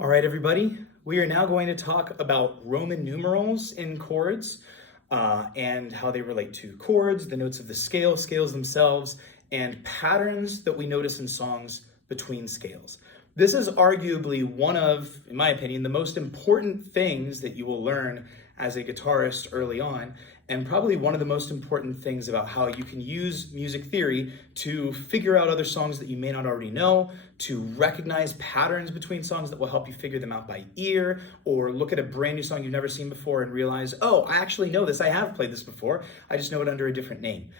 All right, everybody, we are now going to talk about Roman numerals in chords and how they relate to chords, the notes of the scale, scales themselves, and patterns that we notice in songs between scales. This is arguably one of, in my opinion, the most important things that you will learn as a guitarist early on, and probably one of the most important things about how you can use music theory to figure out other songs that you may not already know, to recognize patterns between songs that will help you figure them out by ear, or look at a brand new song you've never seen before and realize, oh, I actually know this, I have played this before, I just know it under a different name.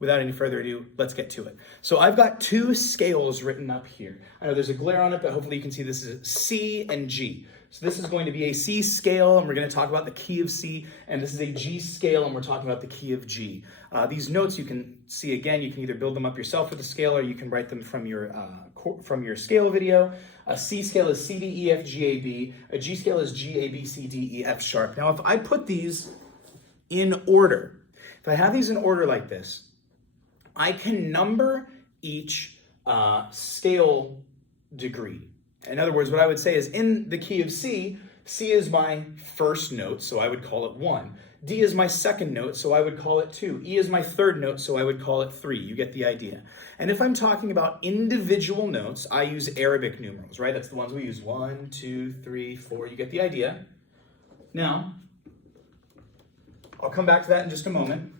Without any further ado, let's get to it. So I've got two scales written up here. I know there's a glare on it, but hopefully you can see this is C and G. So this is going to be a C scale, and we're going to talk about the key of C, and this is a G scale, and we're talking about the key of G. These notes you can see again, you can either build them up yourself with a scale, or you can write them from your scale video. A C scale is C, D, E, F, G, A, B. A G scale is G, A, B, C, D, E, F sharp. Now if I put these in order, if I have these in order like this, I can number each scale degree. In other words, what I would say is in the key of C, C is my first note, so I would call it 1. D is my second note, so I would call it 2. E is my third note, so I would call it 3. You get the idea. And if I'm talking about individual notes, I use Arabic numerals, right? That's the ones we use. 1, 2, 3, 4. You get the idea. Now, I'll come back to that in just a moment.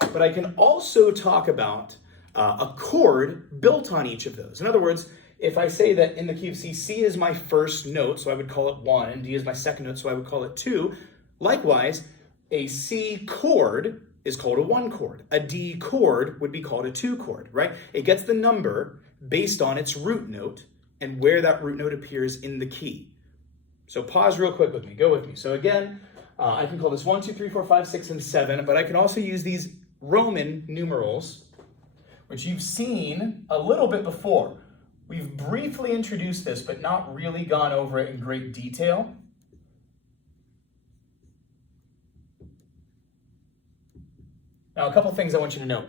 But I can also talk about a chord built on each of those. In other words, if I say that in the key of C, C is my first note, so I would call it 1, and D is my second note, so I would call it 2. Likewise, a C chord is called a 1 chord. A D chord would be called a 2 chord, right? It gets the number based on its root note and where that root note appears in the key. So pause real quick with me, go with me. So again, I can call this 1, 2, 3, 4, 5, 6, and 7, but I can also use these Roman numerals, which you've seen a little bit before. We've briefly introduced this, but not really gone over it in great detail. Now, a couple things I want you to note.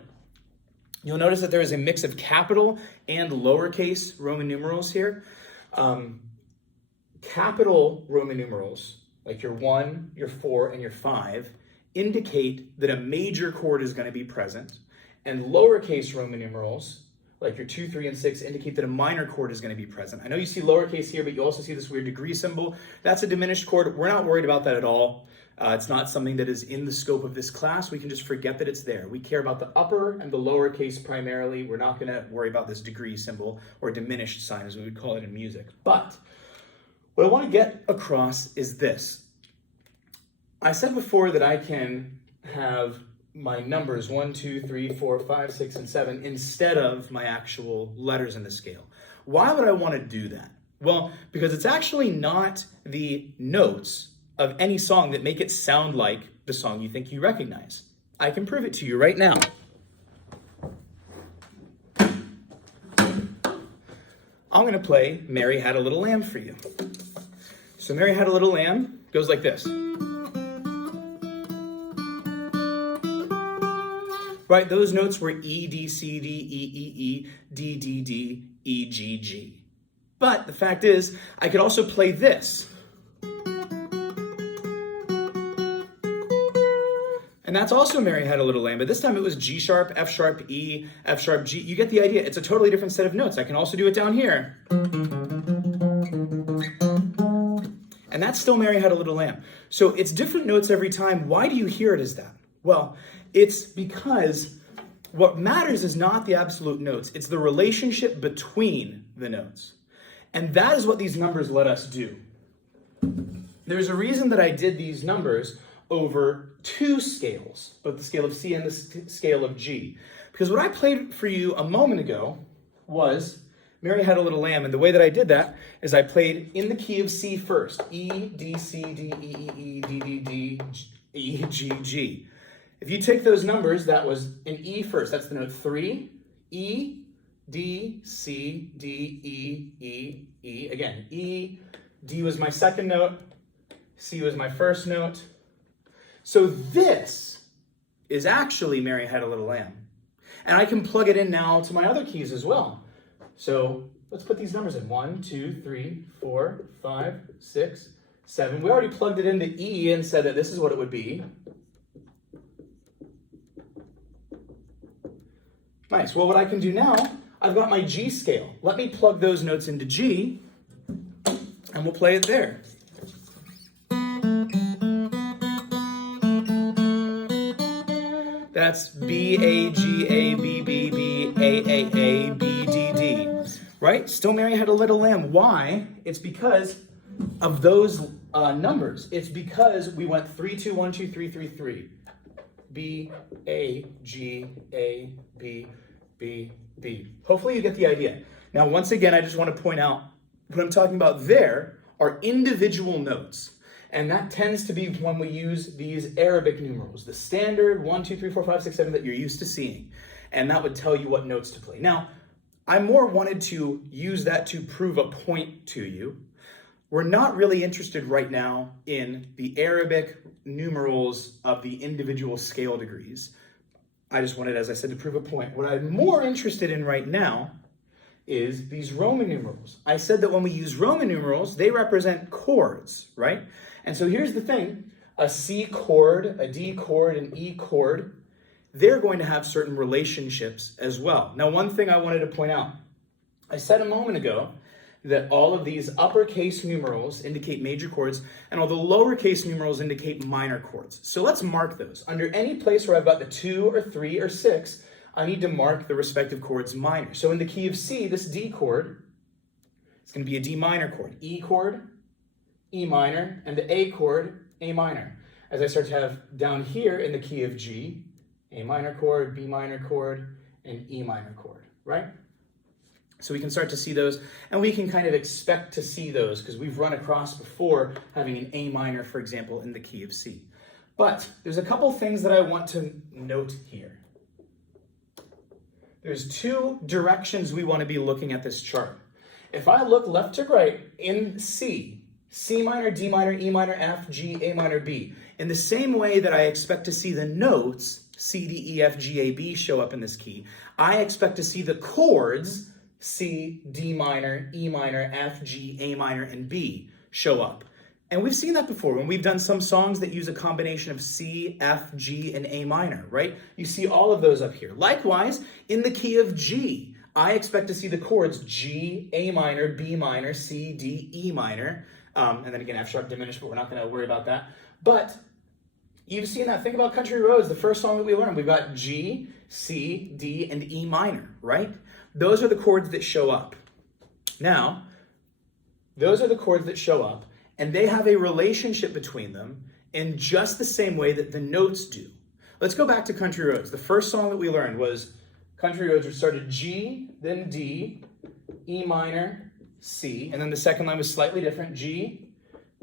You'll notice that there is a mix of capital and lowercase Roman numerals here. Capital Roman numerals, like your 1, your 4, and your 5, indicate that a major chord is going to be present, and lowercase Roman numerals, like your 2, 3, and 6, indicate that a minor chord is going to be present. I know you see lowercase here, but you also see this weird degree symbol. That's a diminished chord. We're not worried about that at all. It's not something that is in the scope of this class. We can just forget that it's there. We care about the upper and the lowercase primarily. We're not going to worry about this degree symbol or diminished sign, as we would call it in music. But what I want to get across is this. I said before that I can have my numbers 1, 2, 3, 4, 5, 6, and 7 instead of my actual letters in the scale. Why would I want to do that? Well, because it's actually not the notes of any song that make it sound like the song you think you recognize. I can prove it to you right now. I'm going to play Mary Had a Little Lamb for you. So Mary Had a Little Lamb goes like this. Right, those notes were E, D, C, D, E, E, E, D, D, D, E, G, G. But the fact is, I could also play this. And that's also Mary Had a Little Lamb, but this time it was G sharp, F sharp, E, F sharp, G. You get the idea. It's a totally different set of notes. I can also do it down here. And that's still Mary Had a Little Lamb. So it's different notes every time. Why do you hear it as that? Well, it's because what matters is not the absolute notes. It's the relationship between the notes. And that is what these numbers let us do. There's a reason that I did these numbers over two scales, both the scale of C and the scale of G. Because what I played for you a moment ago was Mary Had a Little Lamb, and the way that I did that is I played in the key of C first. E, D, C, D, E, E, E, D, D, D, E, G, G. If you take those numbers, that was an E first. That's the note 3, E, D, C, D, E, E, E. Again, E, D was my second note, C was my first note. So this is actually Mary Had a Little Lamb. And I can plug it in now to my other keys as well. So Let's put these numbers in. 1, 2, 3, 4, 5, 6, 7. We already plugged it into E and said that this is what it would be. Nice. Well, what I can do now, I've got my G scale. Let me plug those notes into G, and we'll play it there. That's B, A, G, A, B, B, B, A, B, D, D. Right? Still Mary Had a Little Lamb. Why? It's because of those numbers. It's because we went 3, 2, 1, 2, 3, 3, 3. B, A, G, A, B, B, B. Hopefully you get the idea. Now, once again, I just want to point out what I'm talking about there are individual notes. And that tends to be when we use these Arabic numerals, the standard 1, 2, 3, 4, 5, 6, 7 that you're used to seeing. And that would tell you what notes to play. Now, I more wanted to use that to prove a point to you. We're not really interested right now in the Arabic numerals of the individual scale degrees. I just wanted, as I said, to prove a point. What I'm more interested in right now is these Roman numerals. I said that when we use Roman numerals, they represent chords, right? And so here's the thing, a C chord, a D chord, an E chord, they're going to have certain relationships as well. Now, one thing I wanted to point out, I said a moment ago that all of these uppercase numerals indicate major chords, and all the lowercase numerals indicate minor chords. So let's mark those. Under any place where I've got the 2 or 3 or 6, I need to mark the respective chords minor. So in the key of C, this D chord, it's going to be a D minor chord. E chord, E minor, and the A chord, A minor. As I start to have down here in the key of G, A minor chord, B minor chord, and E minor chord, right? So we can start to see those, and we can kind of expect to see those because we've run across before having an A minor, for example, in the key of C. But there's a couple things that I want to note here. There's 2 directions we want to be looking at this chart. If I look left to right in C, C minor, D minor, E minor, F, G, A minor, B, in the same way that I expect to see the notes, C, D, E, F, G, A, B show up in this key, I expect to see the chords, C, D minor, E minor, F, G, A minor, and B show up. And we've seen that before when we've done some songs that use a combination of C, F, G, and A minor, right? You see all of those up here. Likewise, in the key of G, I expect to see the chords G, A minor, B minor, C, D, E minor, and then again F sharp diminished, but we're not going to worry about that. But you've seen that. Think about Country Roads, the first song that we learned. We've got G, C, D, and E minor, right? Those are the chords that show up. Now, those are the chords that show up, and they have a relationship between them in just the same way that the notes do. Let's go back to Country Roads. The first song that we learned was Country Roads, which started G, then D, E minor, C, and then the second line was slightly different, G,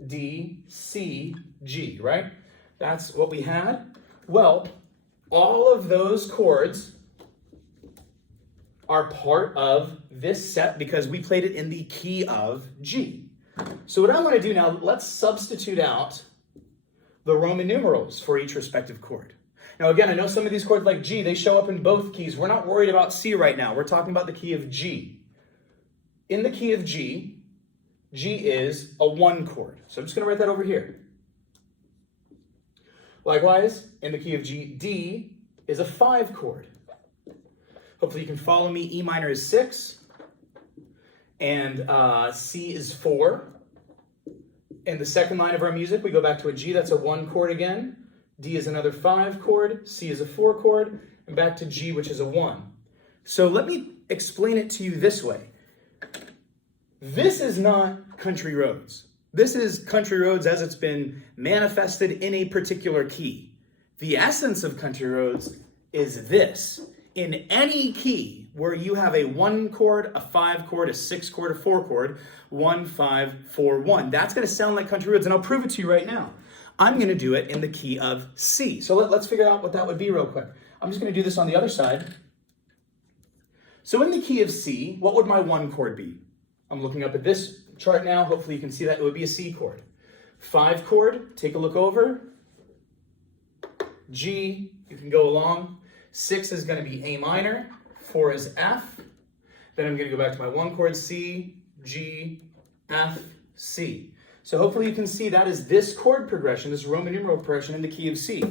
D, C, G, right? That's what we had. Well, all of those chords are part of this set because we played it in the key of G. So what I want to do now, let's substitute out the Roman numerals for each respective chord. Now again, I know some of these chords like G, they show up in both keys. We're not worried about C right now. We're talking about the key of G. In the key of G, G is a 1 chord. So I'm just going to write that over here. Likewise, in the key of G, D is a 5 chord. Hopefully you can follow me. E minor is 6, and C is 4. In the second line of our music, we go back to a G, that's a 1 chord again. D is another 5 chord, C is a 4 chord, and back to G, which is a 1. So let me explain it to you this way. This is not Country Roads. This is Country Roads as it's been manifested in a particular key. The essence of Country Roads is this. In any key where you have a 1 chord, a 5 chord, a 6 chord, a 4 chord, 1, 5, 4, 1. That's going to sound like Country Roads, and I'll prove it to you right now. I'm going to do it in the key of C. So let's figure out what that would be real quick. I'm just going to do this on the other side. So in the key of C, what would my 1 chord be? I'm looking up at this chart now. Hopefully you can see that. It would be a C chord. 5 chord, take a look over. G, you can go along. 6 is going to be A minor. 4 is F. Then I'm going to go back to my one chord, C, G, F, C. So hopefully you can see that is this chord progression, this Roman numeral progression in the key of C.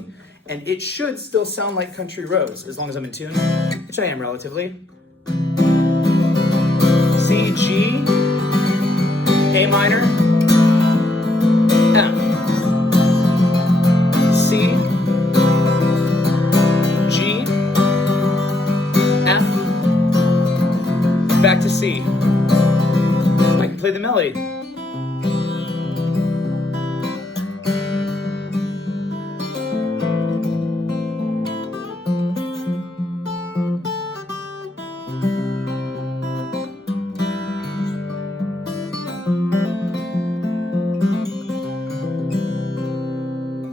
And it should still sound like Country Roads, as long as I'm in tune, which I am relatively. C, G, A minor, F, C, G, F, back to C. I can play the melody.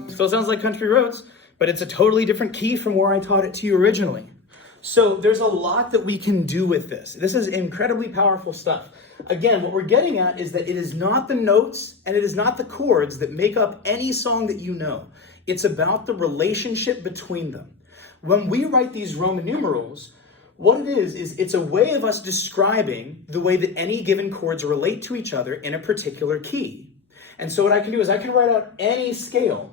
Still sounds like Country Roads, but it's a totally different key from where I taught it to you originally. So there's a lot that we can do with this. This is incredibly powerful stuff. Again, what we're getting at is that it is not the notes and it is not the chords that make up any song that you know. It's about the relationship between them. When we write these Roman numerals, what it is it's a way of us describing the way that any given chords relate to each other in a particular key. And so what I can do is I can write out any scale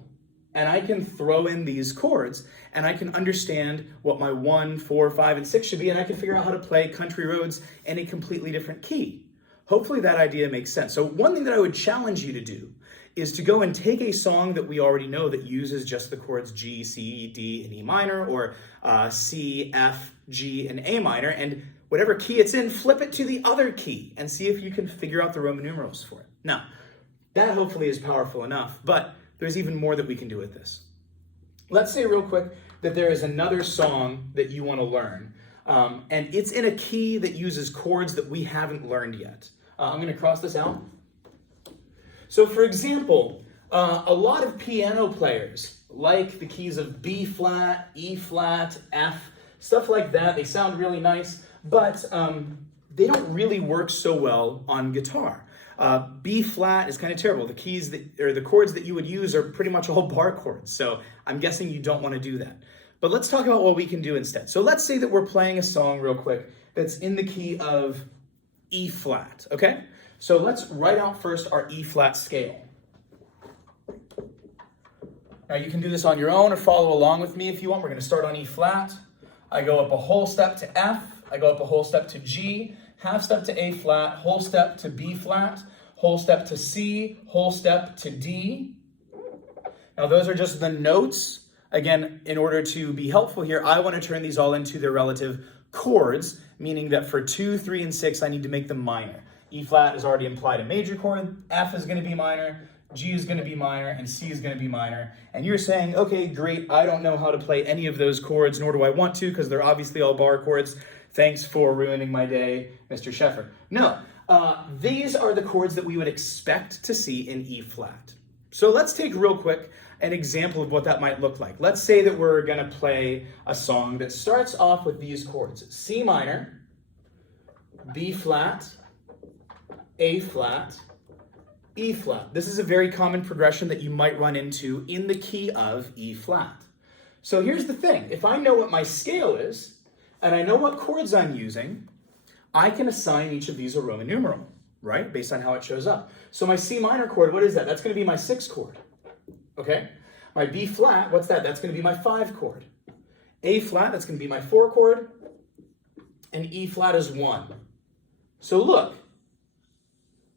and I can throw in these chords and I can understand what my 1, 4, 5, and 6 should be, and I can figure out how to play Country Roads in a completely different key. Hopefully that idea makes sense. So one thing that I would challenge you to do is to go and take a song that we already know that uses just the chords G, C, D, and E minor, or C, F, G, and A minor, and whatever key it's in, flip it to the other key and see if you can figure out the Roman numerals for it. Now, that hopefully is powerful enough, but there's even more that we can do with this. Let's say real quick that there is another song that you want to learn, and it's in a key that uses chords that we haven't learned yet. I'm going to cross this out. So for example, a lot of piano players like the keys of B flat, E flat, F, stuff like that. They sound really nice, but they don't really work so well on guitar. B flat is kind of terrible. The keys that, or the chords that you would use are pretty much all bar chords. So I'm guessing you don't want to do that. But let's talk about what we can do instead. So let's say that we're playing a song real quick that's in the key of E flat, okay? So let's write out first our E flat scale. Now you can do this on your own or follow along with me if you want. We're going to start on E flat. I go up a whole step to F. I go up a whole step to G. Half step to A flat, whole step to B flat, whole step to C, whole step to D. Now those are just the notes. Again, in order to be helpful here, I want to turn these all into their relative chords, meaning that for 2, 3, and 6, I need to make them minor. E flat is already implied a major chord, F is going to be minor, G is going to be minor, and C is going to be minor. And you're saying, okay, great, I don't know how to play any of those chords, nor do I want to, because they're obviously all bar chords. Thanks for ruining my day, Mr. Sheffer. No, these are the chords that we would expect to see in E flat. So let's take real quick an example of what that might look like. Let's say that we're going to play a song that starts off with these chords: C minor, B flat, A flat, E flat. This is a very common progression that you might run into in the key of E flat. So here's the thing. If I know what my scale is, and I know what chords I'm using, I can assign each of these a Roman numeral, right? Based on how it shows up. So my C minor chord, what is that? That's going to be my 6 chord, okay? My B flat, what's that? That's going to be my 5 chord. A flat, that's going to be my 4 chord. And E flat is 1. So look,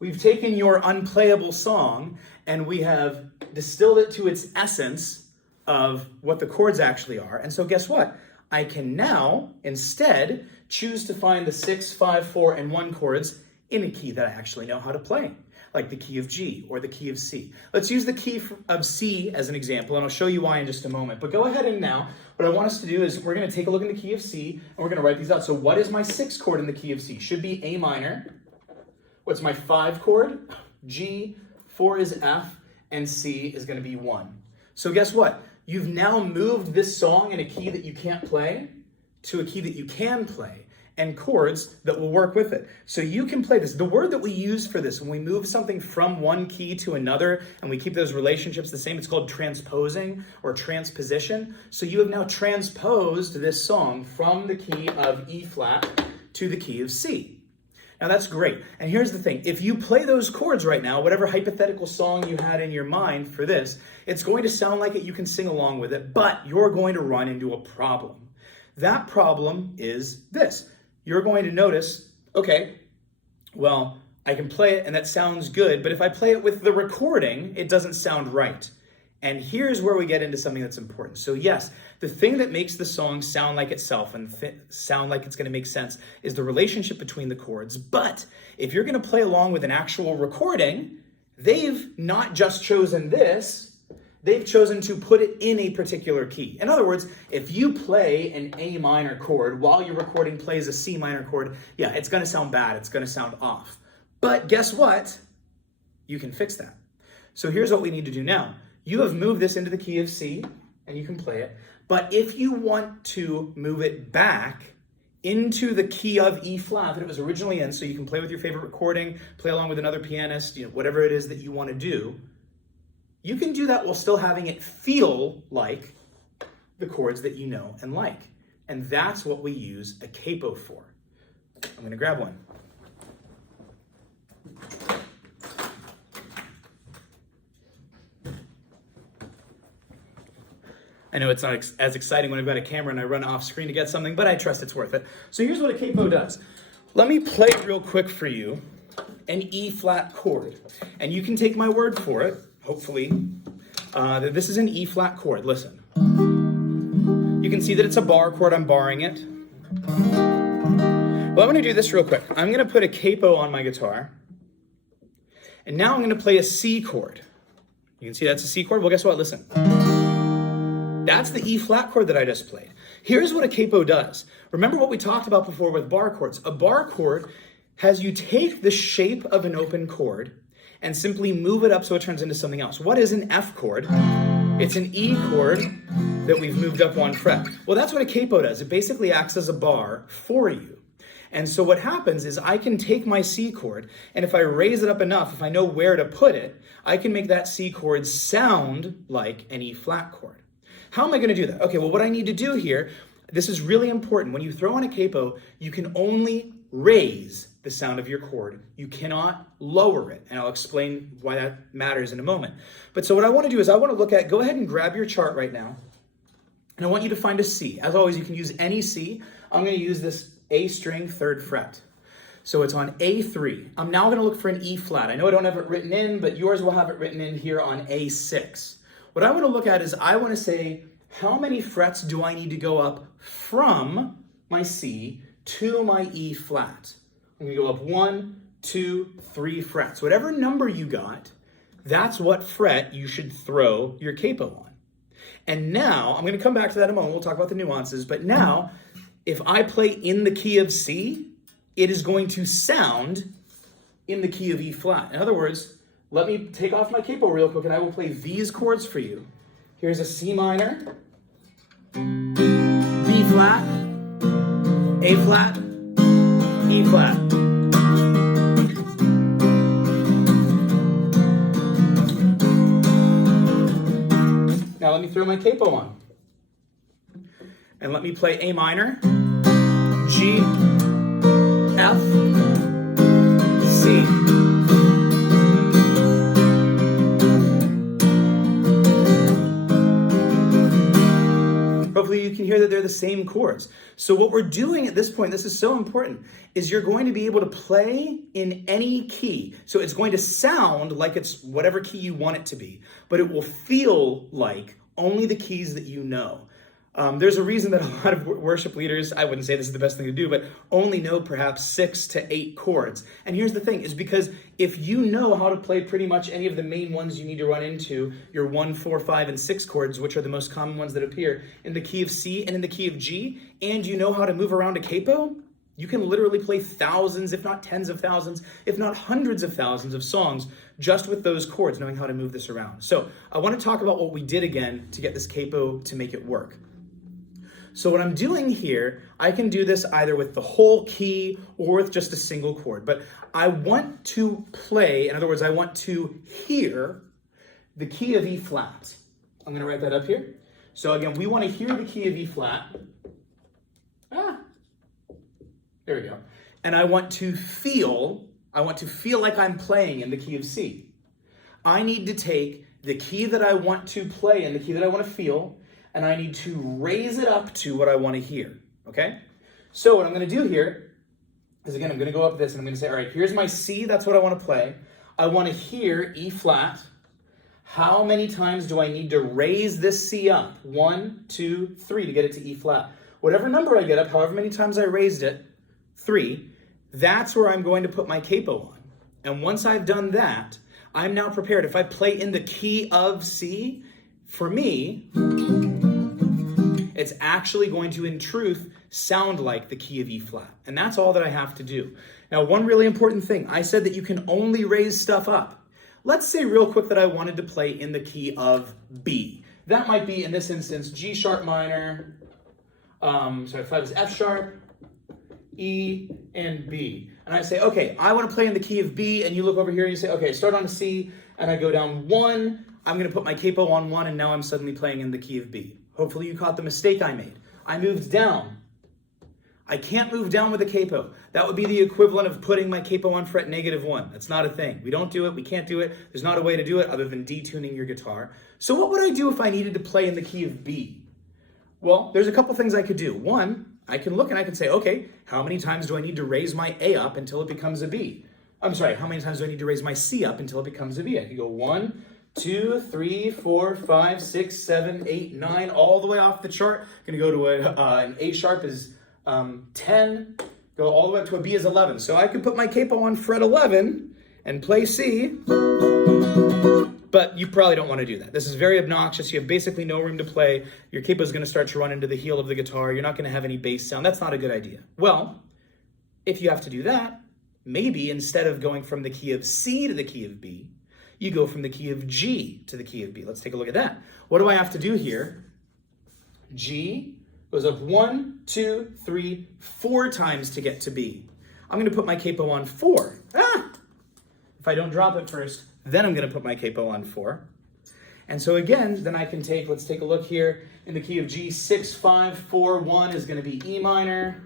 we've taken your unplayable song and we have distilled it to its essence of what the chords actually are. And so guess what? I can now instead choose to find the 6, 5, 4, and 1 chords in a key that I actually know how to play, like the key of G or the key of C. Let's use the key of C as an example, and I'll show you why in just a moment. But go ahead and now, what I want us to do is we're going to take a look in the key of C, and we're going to write these out. So what is my 6 chord in the key of C? Should be A minor. What's my 5 chord? G, 4 is F, and C is going to be 1. So guess what? You've now moved this song in a key that you can't play to a key that you can play, and chords that will work with it. So you can play this. The word that we use for this, when we move something from one key to another and we keep those relationships the same, it's called transposing or transposition. So you have now transposed this song from the key of E flat to the key of C. Now that's great. And here's the thing. If you play those chords right now, whatever hypothetical song you had in your mind for this, it's going to sound like it, you can sing along with it, but you're going to run into a problem. That problem is this. You're going to notice, okay, well, I can play it and that sounds good, but if I play it with the recording, it doesn't sound right. And here's where we get into something that's important. So yes, the thing that makes the song sound like itself and sound like it's going to make sense is the relationship between the chords. But if you're going to play along with an actual recording, they've not just chosen this, they've chosen to put it in a particular key. In other words, if you play an A minor chord while your recording plays a C minor chord, yeah, it's going to sound bad. It's going to sound off. But guess what? You can fix that. So here's what we need to do now. You have moved this into the key of C, and you can play it. But if you want to move it back into the key of E flat that it was originally in, so you can play with your favorite recording, play along with another pianist, whatever it is that you want to do, you can do that while still having it feel like the chords that you know and like. And that's what we use a capo for. I'm going to grab one. I know it's not as exciting when I've got a camera and I run off screen to get something, but I trust it's worth it. So here's what a capo does. Let me play real quick for you an E flat chord. And you can take my word for it, hopefully, that this is an E flat chord. Listen. You can see that it's a bar chord. I'm barring it. Well, I'm going to do this real quick. I'm going to put a capo on my guitar. And now I'm going to play a C chord. You can see that's a C chord. Well, guess what? Listen. That's the E flat chord that I just played. Here's what a capo does. Remember what we talked about before with bar chords. A bar chord has you take the shape of an open chord and simply move it up so it turns into something else. What is an F chord? It's an E chord that we've moved up one fret. Well, that's what a capo does. It basically acts as a bar for you. And so what happens is I can take my C chord, and if I raise it up enough, if I know where to put it, I can make that C chord sound like an E flat chord. How am I going to do that? Okay, well, what I need to do here, this is really important. When you throw on a capo, you can only raise the sound of your chord. You cannot lower it, and I'll explain why that matters in a moment. But so what I want to do is I want to look at, go ahead and grab your chart right now, and I want you to find a C. As always, you can use any C. I'm going to use this A string 3rd fret. So it's on A3. I'm now going to look for an E flat. I know I don't have it written in, but yours will have it written in here on A6. What I want to look at is I want to say, how many frets do I need to go up from my C to my E flat? I'm going to go up 1, 2, 3 frets. Whatever number you got, that's what fret you should throw your capo on. And now, I'm going to come back to that in a moment. We'll talk about the nuances. But now, if I play in the key of C, it is going to sound in the key of E flat. In other words, let me take off my capo real quick and I will play these chords for you. Here's a C minor, B flat, A flat, E flat. Now let me throw my capo on. And let me play A minor, G, F, C. Hopefully you can hear that they're the same chords. So what we're doing at this point, this is so important, is you're going to be able to play in any key. So it's going to sound like it's whatever key you want it to be, but it will feel like only the keys that you know. There's a reason that a lot of worship leaders, I wouldn't say this is the best thing to do, but only know perhaps 6 to 8 chords. And here's the thing, is because if you know how to play pretty much any of the main ones you need to run into, your 1, 4, 5, and 6 chords, which are the most common ones that appear in the key of C and in the key of G, and you know how to move around a capo, you can literally play thousands, if not tens of thousands, if not hundreds of thousands of songs just with those chords, knowing how to move this around. So I want to talk about what we did again to get this capo to make it work. So what I'm doing here, I can do this either with the whole key or with just a single chord, but I want to play, in other words, I want to hear the key of E flat. I'm going to write that up here. So again, we want to hear the key of E flat. There we go. and I want to feel like I'm playing in the key of C. I need to take the key that I want to play and the key that I want to feel, and I need to raise it up to what I want to hear, okay? So what I'm going to do here is, again, I'm going to go up this and I'm going to say, all right, here's my C, that's what I want to play. I want to hear E flat. How many times do I need to raise this C up? 1, 2, 3 to get it to E flat. Whatever number I get up, however many times I raised it, 3, that's where I'm going to put my capo on. And once I've done that, I'm now prepared. If I play in the key of C, for me, it's actually going to, in truth, sound like the key of E flat. And that's all that I have to do. Now, one really important thing, I said that you can only raise stuff up. Let's say real quick that I wanted to play in the key of B. That might be, in this instance, G sharp minor, 5 is F sharp, E, and B. And I say, okay, I want to play in the key of B, and you look over here and you say, okay, start on a C, and I go down 1, I'm going to put my capo on 1, and now I'm suddenly playing in the key of B. Hopefully you caught the mistake I made. I moved down. I can't move down with a capo. That would be the equivalent of putting my capo on fret -1. That's not a thing. We don't do it. We can't do it. There's not a way to do it other than detuning your guitar. So what would I do if I needed to play in the key of B? Well, there's a couple things I could do. One, I can look and I can say, okay, how many times do I need to raise my A up until it becomes a B? I'm sorry, how many times do I need to raise my C up until it becomes a B? I could go 1, 2, 3, 4, 5, 6, 7, 8, 9, all the way off the chart. I'm going to go to an A sharp is 10, go all the way up to a B is 11. So I can put my capo on fret 11 and play C, but you probably don't want to do that. This is very obnoxious. You have basically no room to play. Your capo is going to start to run into the heel of the guitar. You're not going to have any bass sound. That's not a good idea. Well, if you have to do that, maybe instead of going from the key of C to the key of B, you go from the key of G to the key of B. Let's take a look at that. What do I have to do here? G goes up 1, 2, 3, 4 times to get to B. I'm going to put my capo on 4. If I don't drop it first, then I'm going to put my capo on 4. And so again, then I can take, let's take a look here, in the key of G, 6, 5, 4, 1 is going to be E minor,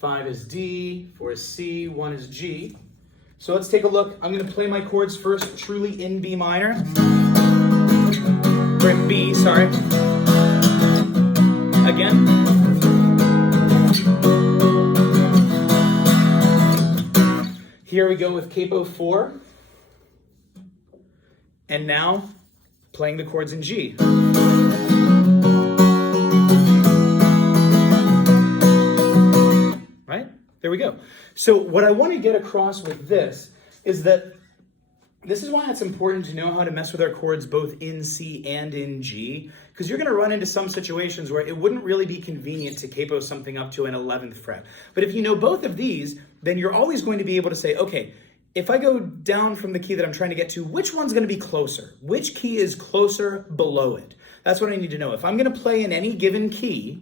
5 is D, 4 is C, 1 is G. So let's take a look. I'm going to play my chords first truly in B minor. Or in B, sorry. Again. Here we go with capo 4. And now playing the chords in G. Right? There we go. So what I want to get across with this is that this is why it's important to know how to mess with our chords both in C and in G, because you're going to run into some situations where it wouldn't really be convenient to capo something up to an 11th fret. But if you know both of these, then you're always going to be able to say, okay, if I go down from the key that I'm trying to get to, which one's going to be closer? Which key is closer below it? That's what I need to know. If I'm going to play in any given key,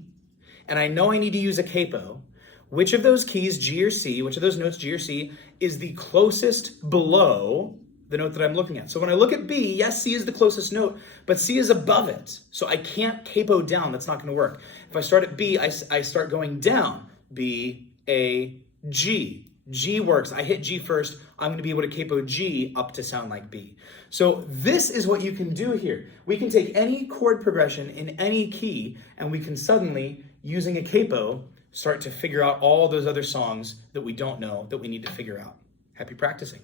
and I know I need to use a capo, which of those keys, G or C, which of those notes, G or C, is the closest below the note that I'm looking at? So when I look at B, yes, C is the closest note, but C is above it. So I can't capo down. That's not going to work. If I start at B, I start going down. B, A, G. G works. I hit G first. I'm going to be able to capo G up to sound like B. So this is what you can do here. We can take any chord progression in any key, and we can suddenly, using a capo, start to figure out all those other songs that we don't know that we need to figure out. Happy practicing.